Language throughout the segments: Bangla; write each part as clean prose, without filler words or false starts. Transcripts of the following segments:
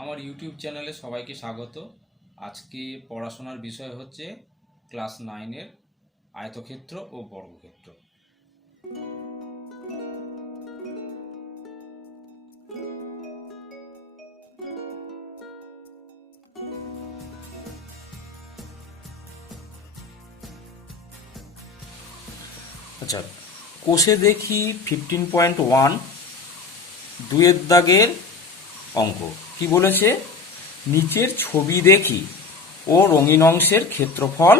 আমার ইউটিউব চ্যানেলে সবাইকে স্বাগত। আজকে পড়াশোনার বিষয় হচ্ছে ক্লাস 9-এর আয়তক্ষেত্র ও বর্গক্ষেত্র। আচ্ছা, কোষে দেখি 15.1 দুয়ের দাগের অঙ্ক কি বলেছে, নিচের ছবি দেখি ও রঙিন অংশের ক্ষেত্রফল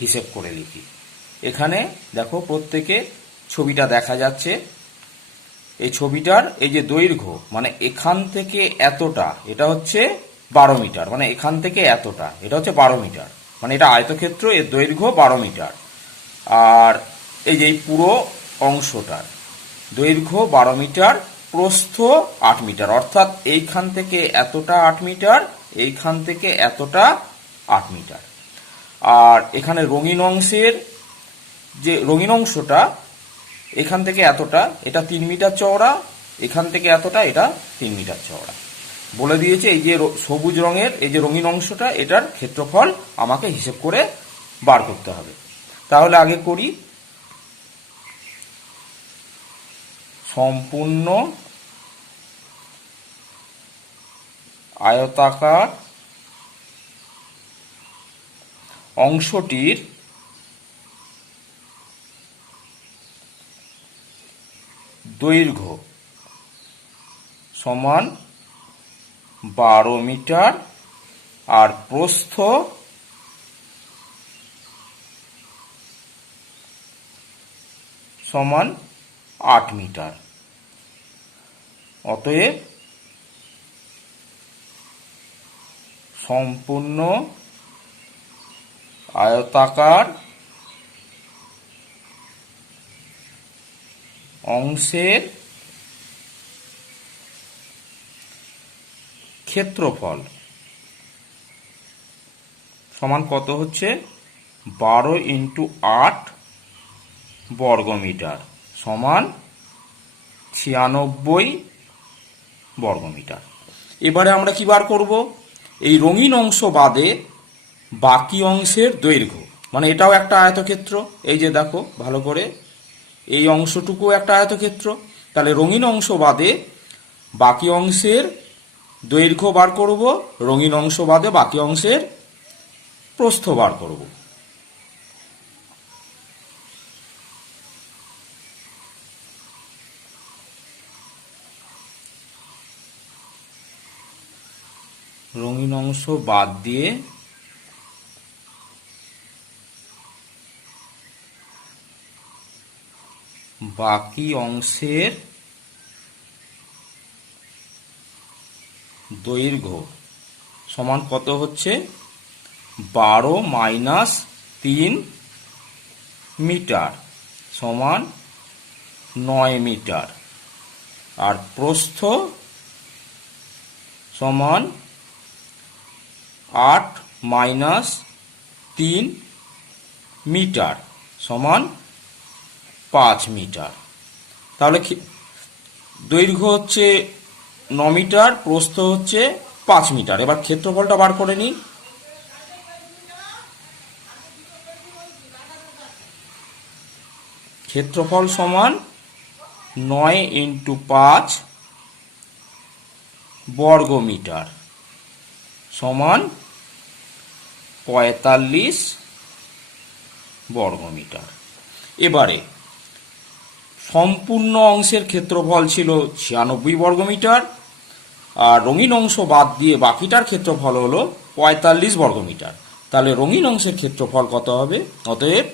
হিসেব করে লিখি। এখানে দেখো প্রত্যেকে ছবিটা দেখা যাচ্ছে। এই ছবিটার এই যে দৈর্ঘ্য মানে এখান থেকে এতটা, এটা হচ্ছে 12 মিটার, মানে এখান থেকে এতটা এটা হচ্ছে 12 মিটার, মানে এটা আয়তক্ষেত্র, এর দৈর্ঘ্য 12 মিটার। আর এই যে পুরো অংশটার দৈর্ঘ্য 12 মিটার, প্রস্থ 8 মিটার, অর্থাৎ এইখান থেকে এতটা 8 মিটার, এইখান থেকে এতটা 8 মিটার। আর এখানে রঙিন অংশের যে রঙিন অংশটা এখান থেকে এতটা, এটা 3 মিটার চওড়া, এখান থেকে এতটা, এটা 3 মিটার চওড়া। বলে দিয়েছে এই যে সবুজ রঙের এই যে রঙিন অংশটা, এটার ক্ষেত্রফল আমাকে হিসেব করে বার করতে হবে। তাহলে আগে করি। সম্পূর্ণ আয়তাকার অংশটির দৈর্ঘ্য সমান 12 মিটার আর প্রস্থ সমান 8 মিটার। অতএব সম্পূর্ণ আয়তাকার অংশের ক্ষেত্রফল সমান কত হচ্ছে, 12 × 8 বর্গমিটার সমান 96 বর্গমিটার। এবারে আমরা কি বার করব, এই রঙিন অংশ বাদে বাকি অংশের দৈর্ঘ্য, মানে এটাও একটা আয়তক্ষেত্র। এই যে দেখো ভালো করে, এই অংশটুকু একটা আয়তক্ষেত্র, তাহলে রঙিন অংশ বাদে বাকি অংশের দৈর্ঘ্য বার করব, রঙিন অংশ বাদে বাকি অংশের প্রস্থ বার করব। রঙিন অংশ বাদ দিয়ে বাকি অংশের দৈর্ঘ্য সমান কত হচ্ছে, 12 - 3 মিটার সমান 9 মিটার। আর প্রস্থ সমান 8 - 3 মিটার সমান 5 মিটার। তাহলে দৈর্ঘ্য হচ্ছে 9 মিটার, প্রস্থ হচ্ছে 5 মিটার। এবার ক্ষেত্রফলটা বার করে নিই। ক্ষেত্রফল সমান 9 × 5 বর্গমিটার সমান 45 বর্গমিটার। এবারে সম্পূর্ণ অংশের ক্ষেত্রফল ছিল 96 বর্গমিটার, আর রঙিন অংশ বাদ দিয়ে বাকিটার ক্ষেত্রফল হলো 45 বর্গমিটার। তাহলে রঙিন অংশের ক্ষেত্রফল কত হবে, অতএব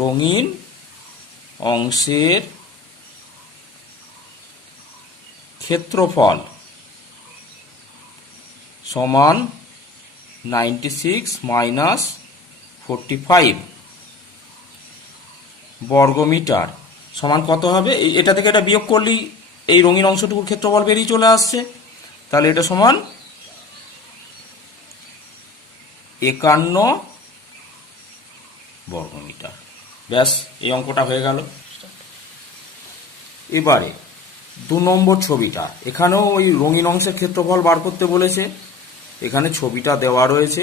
রঙিন অংশের ক্ষেত্রফল সমান 96 - 45 বর্গমিটার সমান কত হবে, এটা থেকে এটা বিয়োগ করলেই এই রঙিন অংশটুকুর ক্ষেত্রফল বেরিয়ে চলে আসছে। তাহলে এটা সমান 51 বর্গমিটার। ব্যাস, এই অঙ্কটা হয়ে গেল। এবারে 2 নম্বর ছবিটা, এখানেও ওই রঙিন অংশের ক্ষেত্রফল বার করতে বলেছে। এখানে ছবিটা দেওয়া রয়েছে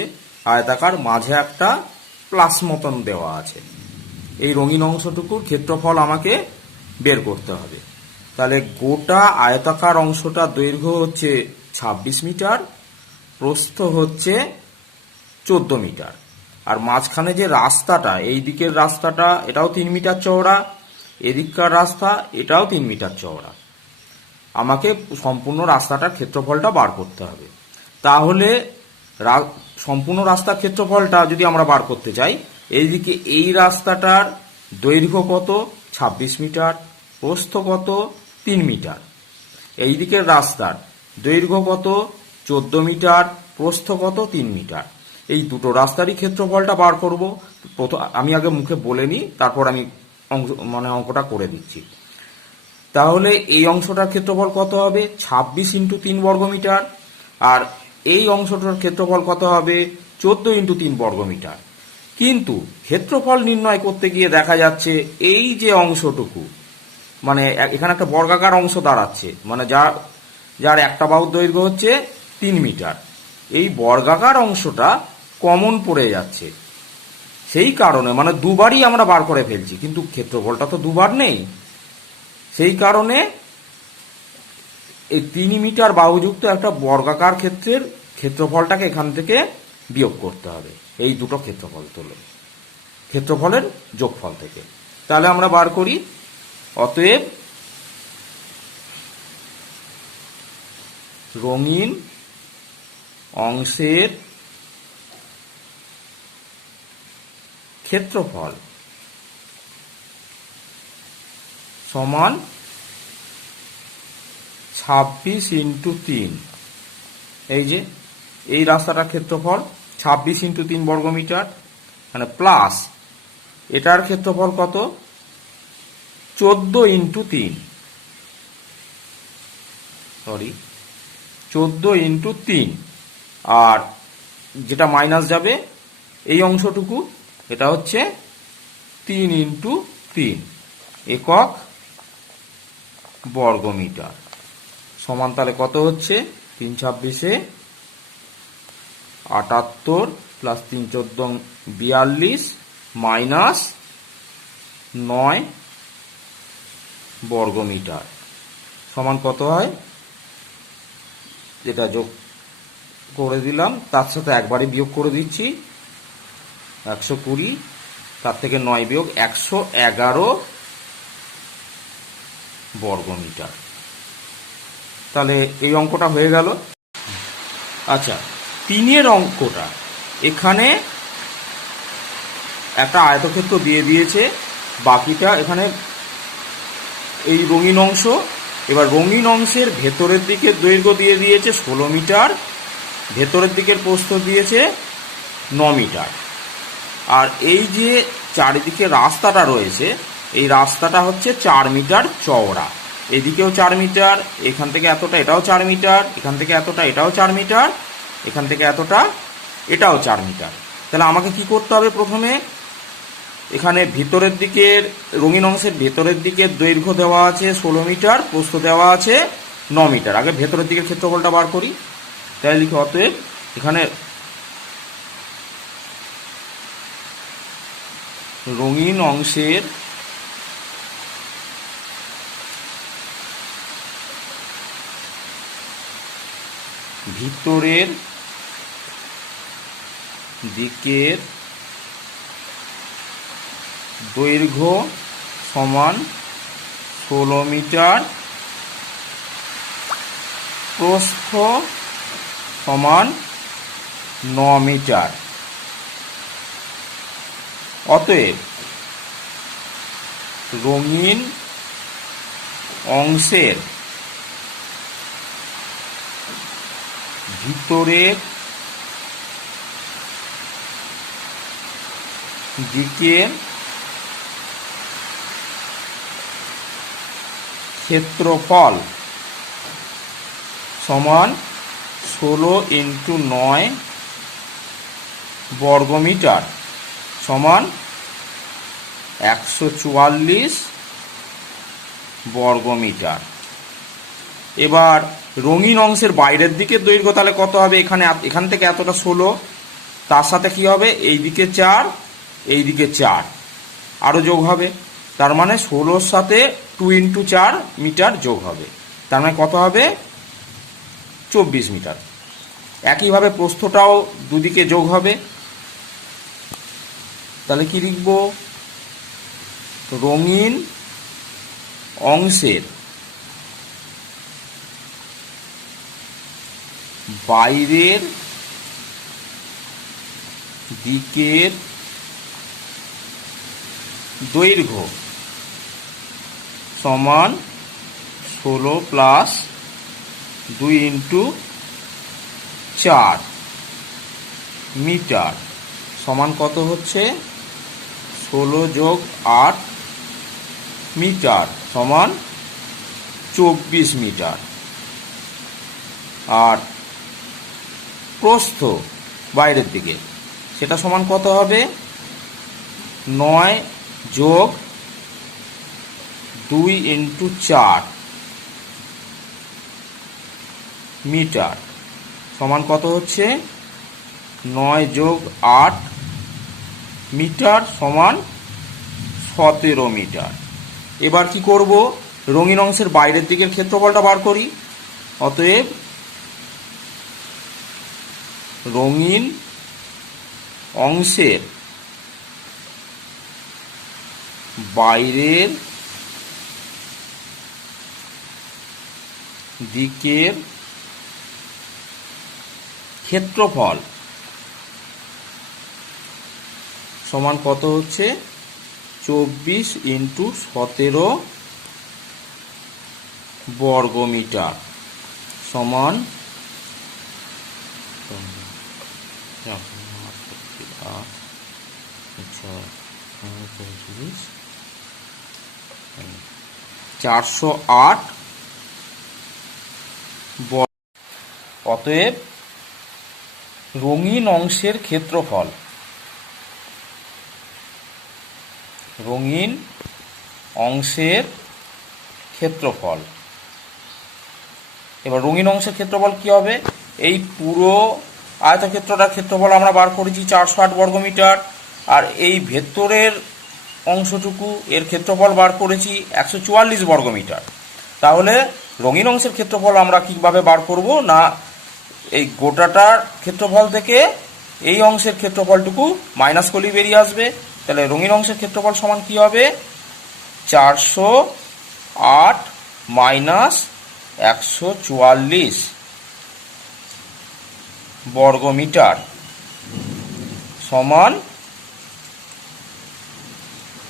আয়তাকার, মাঝে একটা প্লাস মতন দেওয়া আছে। এই রঙিন অংশটুকুর ক্ষেত্রফল আমাকে বের করতে হবে। তাহলে গোটা আয়তাকার অংশটা দৈর্ঘ্য হচ্ছে 26 মিটার, প্রস্থ হচ্ছে 14 মিটার। আর মাঝখানে যে রাস্তাটা, এই দিকের রাস্তাটা এটাও 3 মিটার চওড়া, এদিককার রাস্তা এটাও 3 মিটার চওড়া। আমাকে সম্পূর্ণ রাস্তাটার ক্ষেত্রফলটা বার করতে হবে। তাহলে সম্পূর্ণ রাস্তার ক্ষেত্রফলটা যদি আমরা বার করতে চাই, এইদিকে এই রাস্তাটার দৈর্ঘ্য কত? 26 মিটার, প্রস্থ কত? 3 মিটার। এই দিকের রাস্তার দৈর্ঘ্য কত? 14 মিটার, প্রস্থ কত? 3 মিটার। এই দুটো রাস্তারই ক্ষেত্রফলটা বার করব। আমি আগে মুখে বলে নিই, তারপর আমি অঙ্কটা করে দিচ্ছি। তাহলে এই অংশটার ক্ষেত্রফল কত হবে? 26 ইন্টু 3 বর্গমিটার। আর এই অংশটার ক্ষেত্রফল কত হবে? 14 ইন্টু 3 বর্গমিটার। কিন্তু ক্ষেত্রফল নির্ণয় করতে গিয়ে দেখা যাচ্ছে এই যে অংশটুকু, মানে এখানে একটা বর্গাকার অংশ দাঁড়াচ্ছে, মানে যার একটা বাহুর দৈর্ঘ্য হচ্ছে 3 মিটার। এই বর্গাকার অংশটা কমন পড়ে যাচ্ছে। সেই কারণে মানে দুবারই আমরা বার করে ফেলছি, কিন্তু ক্ষেত্রফলটা তো দুবার নেই। সেই কারণে এই 3 মিটার বাহুযুক্ত একটা বর্গাকার ক্ষেত্রের ক্ষেত্রফলটাকে এখান থেকে বিয়োগ করতে হবে এই দুটো ক্ষেত্রফলের যোগফল থেকে। তাহলে আমরা বার করি। অতএব রঙিন অংশের ক্ষেত্রফল সমান 26 ইন্টু 3। এই যে এই রাস্তাটার ক্ষেত্রফল 26 ইন্টু 3 বর্গমিটার, মানে প্লাস এটার ক্ষেত্রফল কত? 14 ইন্টু 3, সরি 14 ইন্টু 3। আর যেটা মাইনাস যাবে এই অংশটুকু, এটা হচ্ছে 3 ইন্টু 3 একক বর্গমিটার। সমান তাহলে কত হচ্ছে? 3 26 78 প্লাস 3 14 42 মাইনাস 9 বর্গমিটার সমান কত হয়? যেটা যোগ করে দিলাম তার সাথে একবারে বিয়োগ করে দিচ্ছি, 120, তার থেকে 9 বিয়োগ 111 বর্গমিটার। তাহলে এই অঙ্কটা হয়ে গেল। আচ্ছা, 3 অঙ্কটা, এখানে একটা আয়তক্ষেত্র দিয়ে দিয়েছে, বাকিটা এখানে এই রঙিন অংশ। এবার রঙিন অংশের ভেতরের দিকের দৈর্ঘ্য দিয়ে দিয়েছে 16 মিটার, ভেতরের দিকের প্রস্থ দিয়েছে 9 মিটার। আর এই যে চারিদিকে রাস্তাটা রয়েছে, এই রাস্তাটা হচ্ছে 4 মিটার চওড়া। এদিকেও 4 মিটার, এখান থেকে এতটা এটাও 4 মিটার, এখান থেকে এতটা এটাও 4 মিটার, এখান থেকে এতটা এটাও 4 মিটার। তাহলে আমাকে কি করতে হবে? প্রথমে এখানে ভিতরের দিকের রঙিন অংশের ভেতরের দিকের দৈর্ঘ্য দেওয়া আছে 16 মিটার, প্রস্থ দেওয়া আছে 9 মিটার। আগে ভেতরের দিকের ক্ষেত্রফলটা বার করি। তাই লিখি অতএব এখানে রঙিন অংশের ভিতরের দিকের দৈর্ঘ্য সমান 16 মিটার, প্রস্থ সমান 9 মিটার। অতএব রঙিন অংশের ভিতরের দিকের ক্ষেত্রফল সমান 16 ইন্টু 9 বর্গমিটার সমান 144 বর্গমিটার। এবার রঙিন অংশের বাইরের দিকের দৈর্ঘ্য তাহলে কত হবে? এখান থেকে এতটা 16, তার সাথে কি হবে এইদিকে 4, এইদিকে 4 আরও যোগ হবে, তার মানে 16-র সাথে 2 × 4 মিটার যোগ হবে, তার মানে কত হবে? 24 মিটার। একইভাবে প্রস্থটাও দুদিকে যোগ হবে, তাহলে কি লিখব? রঙিন অংশের বাইরের দিকের দৈর্ঘ্য সমান 16 প্লাস 2 × 4 মিটার সমান কত হচ্ছে? 16 যোগ 8 মিটার সমান 24 মিটার। আর প্রস্থ বাইরের দিকে সেটা সমান কত হবে? 9 যোগ 2 × 4 মিটার সমান কত হচ্ছে? 9 যোগ 8 মিটার সমান 17 মিটার। এবার কি করব? রঙিন অংশের বাইরের দিকের ক্ষেত্রফলটা বার করি। অতএব রঙিন অংশের বাইরের দিকের ক্ষেত্রফল সমান কত হচ্ছে? 24 × 17 বর্গমিটার সমান 408 বর্গ। অতএব রঙিন অংশের ক্ষেত্রফল রঙিন অংশের ক্ষেত্রফল এবার রঙিন অংশের ক্ষেত্রফল কি হবে? এই পুরো আয়তক্ষেত্রটার ক্ষেত্রফল আমরা বার করেছি 408 বর্গমিটার, আর এই ভেতরের অংশটুকু এর ক্ষেত্রফল বার করেছি 144 বর্গমিটার। তাহলে রঙিন অংশের ক্ষেত্রফল আমরা কিভাবে বার করব না, এই গোটাটার ক্ষেত্রফল থেকে এই অংশের ক্ষেত্রফলটুকু মাইনাস করলেই বেরিয়ে আসবে। তাহলে রঙিন অংশের ক্ষেত্রফল সমান কি হবে? 408 মাইনাস 144 বর্গমিটার সমান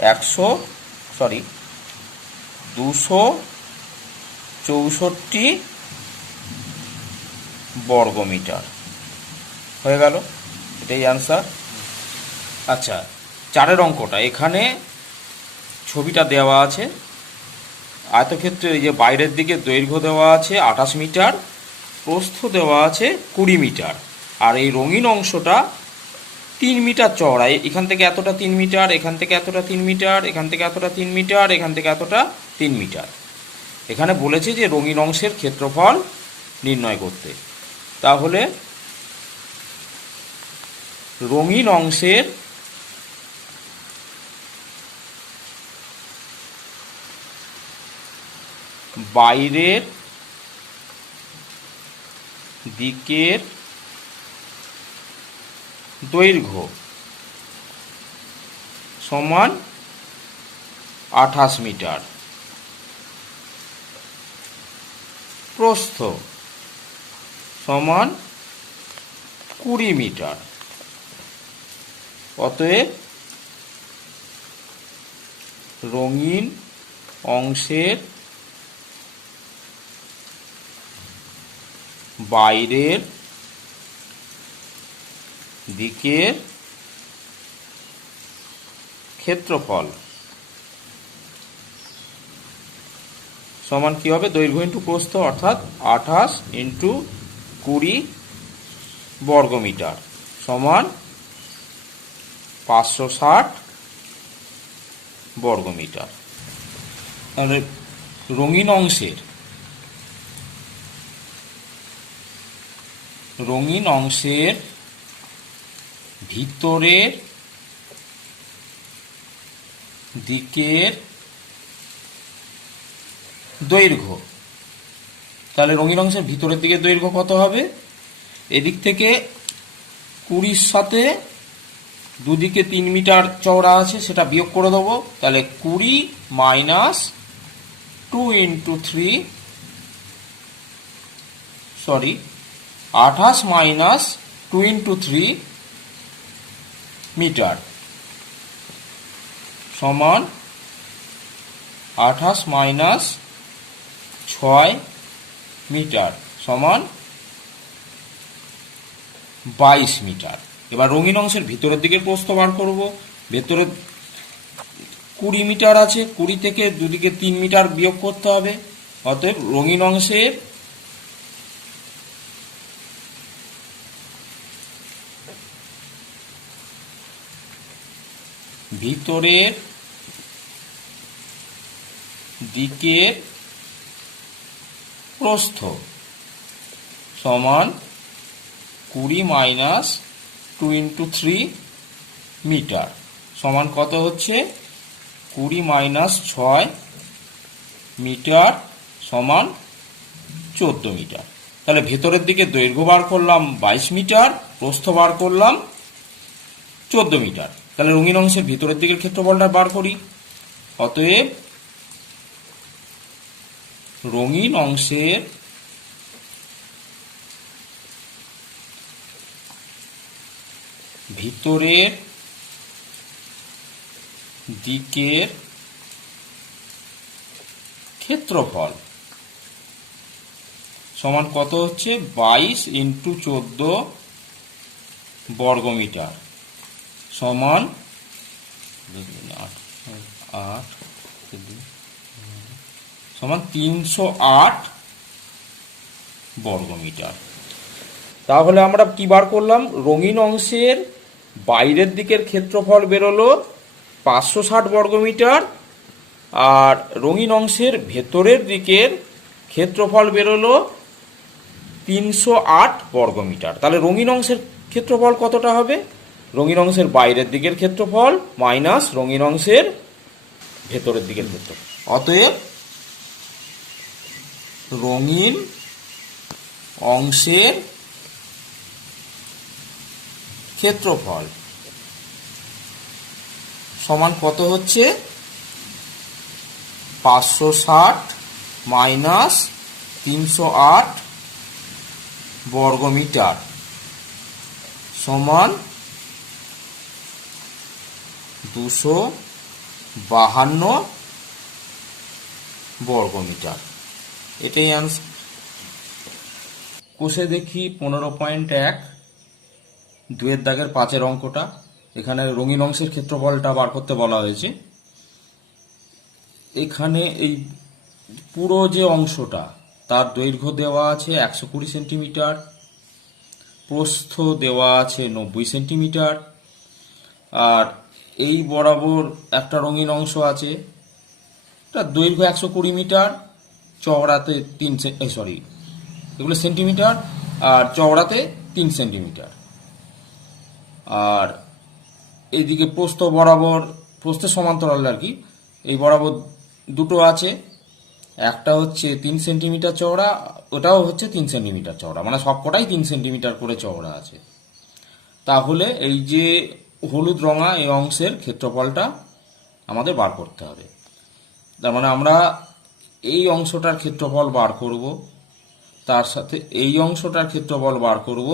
264 বর্গমিটার হয়ে গেল। এটাই অ্যান্সার। আচ্ছা, 4 অঙ্কটা এখানে ছবিটা দেওয়া আছে। আয়তক্ষেত্রের এই যে বাইরের দিকে দৈর্ঘ্য দেওয়া আছে 28 মিটার, প্রস্থ দেওয়া আছে 20 মিটার, আর এই রঙিন অংশটা 3 মিটার চওড়া। এখান থেকে এতটা 3 মিটার, এখান থেকে এতটা 3 মিটার, এখান থেকে এতটা 3 মিটার, এখান থেকে এতটা 3 মিটার। এখানে বলেছে যে রঙিন অংশের ক্ষেত্রফল নির্ণয় করতে। তাহলে রঙিন অংশের বাইরের দিকের দৈর্ঘ্য সমান 28 মিটার, প্রস্থ সমান 20 মিটার। অতএব রঙিন অংশের বাইরের দিকের ক্ষেত্রফল সমান কি হবে? দৈর্ঘ্য ইন্টু প্রস্থ, অর্থাৎ 28 × 20 বর্গমিটার সমান 560 বর্গমিটার। তাহলে রঙিন অংশের রঙিন অংশের ভিতরের দিকের দৈর্ঘ্য। তাহলে রঙিন অংশের ভিতরের দিকের দৈর্ঘ্য কত হবে? এদিক থেকে 20 সাথে দুদিকে 3 মিটার চওড়া আছে, সেটা বিয়োগ করে দেবো। তাহলে 20 minus 2 into 3, 28 minus 2 into 3 metre সমান 28 মাইনাস 6 মিটার সমান 22 মিটার। এবার রঙিন অংশের ভিতরের দিকে প্রস্থ বার করব। ভেতরে 20 মিটার আছে, 20 থেকে দুদিকে 3 মিটার বিয়োগ করতে হবে। অতএব রঙিন অংশের ভিতরের দিকের প্রস্থ সমান 20 মাইনাস 2 ইন্টু 3 মিটার সমান কত হচ্ছে? 20 মাইনাস 6 মিটার সমান 14 মিটার। তাহলে ভেতরের দিকে দৈর্ঘ্য বার করলাম 22 মিটার, প্রস্থ বার করলাম 14 মিটার। তাহলে রঙিন অংশের ভিতরের দিকের ক্ষেত্রফলটা বার করি। অতএব রঙিন অংশের ভিতরের দিকের ক্ষেত্রফল সমান কত হচ্ছে? 22 ইন্টু 14 বর্গমিটার সমান 308 বর্গমিটার। তাহলে আমরা কি বার করলাম? রঙিন অংশের বাইরের দিকের ক্ষেত্রফল বেরোলো 560 বর্গমিটার, আর রঙিন অংশের ভেতরের দিকের ক্ষেত্রফল বেরোলো 308 বর্গমিটার। তাহলে রঙিন অংশের ক্ষেত্রফল কতটা হবে? রঙিন অংশের বাইরের দিকের ক্ষেত্রফল মাইনাস রঙিন অংশের ভেতরের দিকের ক্ষেত্রফল। অতএব রঙিন অংশের ক্ষেত্রফল সমান কত হচ্ছে? 560 মাইনাস 308 বর্গমিটার সমান 252 বর্গমিটার। এটাই আনসার। কোষে দেখি 15.1 2 দাগের 5 অঙ্কটা। এখানে রঙিন অংশের ক্ষেত্রফলটা বার করতে বলা হয়েছে। এখানে এই পুরো যে অংশটা তার দৈর্ঘ্য দেওয়া আছে 120 সেন্টিমিটার, প্রস্থ দেওয়া আছে 90 সেন্টিমিটার, আর এই বরাবর একটা রঙিন অংশ আছে, তার দৈর্ঘ্য 120 মিটার, চওড়াতে এগুলো সেন্টিমিটার, আর চওড়াতে 3 সেন্টিমিটার। আর এইদিকে প্রস্থ বরাবর, প্রস্থের সমান্তরাল আর কি, এই বরাবর দুটো আছে, একটা হচ্ছে 3 সেন্টিমিটার চওড়া, ওটাও হচ্ছে 3 সেন্টিমিটার চওড়া, মানে সবকটাই 3 সেন্টিমিটার করে চওড়া আছে। তাহলে এই যে হলুদ রঙা এই অংশের ক্ষেত্রফলটা আমাদের বার করতে হবে। তার মানে আমরা এই অংশটার ক্ষেত্রফল বার করব, তার সাথে এই অংশটার ক্ষেত্রফল বার করব,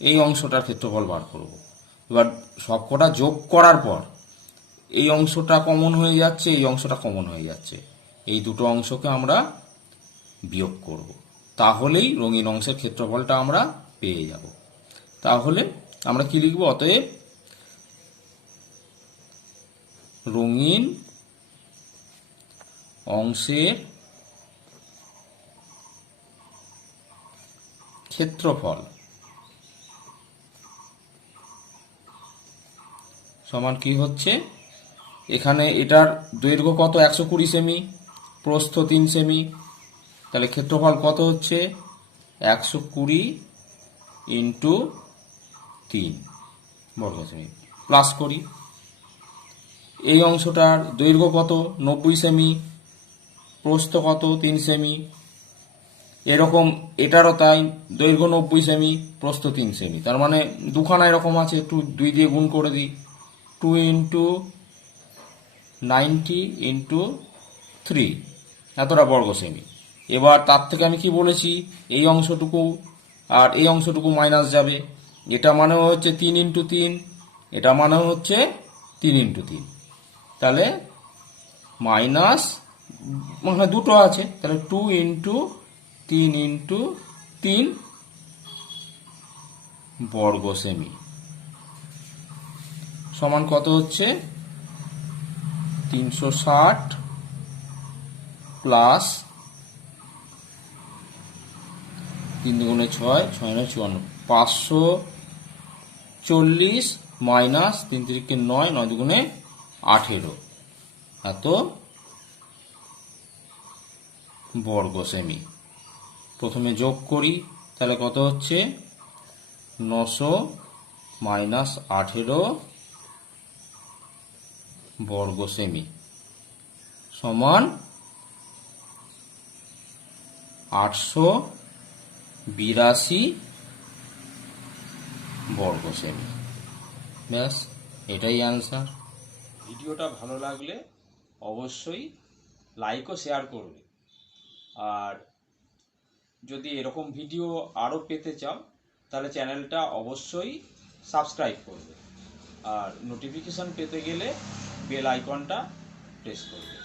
এই অংশটার ক্ষেত্রফল বার করব। এবার সবকটা যোগ করার পর এই অংশটা কমন হয়ে যাচ্ছে, এই অংশটা কমন হয়ে যাচ্ছে, এই দুটো অংশকে আমরা বিয়োগ করব। তাহলেই রঙিন অংশের ক্ষেত্রফলটা আমরা পেয়ে যাব। তাহলে আমরা কি লিখব? অতএব রঙিন অংশের ক্ষেত্রফল সমান কি হচ্ছে? এখানে এটার দৈর্ঘ্য কত? 120 সেমি, প্রস্থ 3 সেমি, তাহলে ক্ষেত্রফল কত হচ্ছে? 120 ইন্টু 3 বর্গ সেমি। প্লাস করি, এই অংশটার দৈর্ঘ্য কত? 90 সেমি, প্রস্থ কত? 3 সেমি। এরকম এটারও তাই, দৈর্ঘ্য 90 সেমি, প্রস্থ 3 সেমি। তার মানে দুখানা এরকম আছে, একটু 2 দিয়ে গুণ করে দিই। 2 ইন্টু 90 ইন্টু 3, এতটা বর্গ সেমি। এবার তার থেকে আমি কি বলেছি, এই অংশটুকু আর এই অংশটুকু মাইনাস যাবে। এটা মানে হচ্ছে 3 ইন্টু 3, এটা মানে হচ্ছে 3 ইন্টু 3। তাহলে মাইনাস, মানে দুটো আছে, তাহলে 2 ইন্টু 3 ইন্টু 3 বর্গ সেমি সমান কত হচ্ছে? 360 প্লাস 3 দুগুণে 6, 6 9 54, 540 মাইনাস 3 3 9, 9 দুগুণে 18, এত বর্গ সেমি। প্রথমে যোগ করি, তাহলে কত হচ্ছে? 900 মাইনাস 18 বর্গ সেমি সমান 882 বর্গ সেমি। ব্যাস, এটাই অ্যান্সার। ভিডিওটা ভালো লাগলে অবশ্যই লাইক ও শেয়ার করবে। আর যদি এরকম ভিডিও আরও পেতে চাও তাহলে চ্যানেলটা অবশ্যই সাবস্ক্রাইব করবে, আর নোটিফিকেশান পেতে গেলে বেল আইকনটা প্রেস করবে।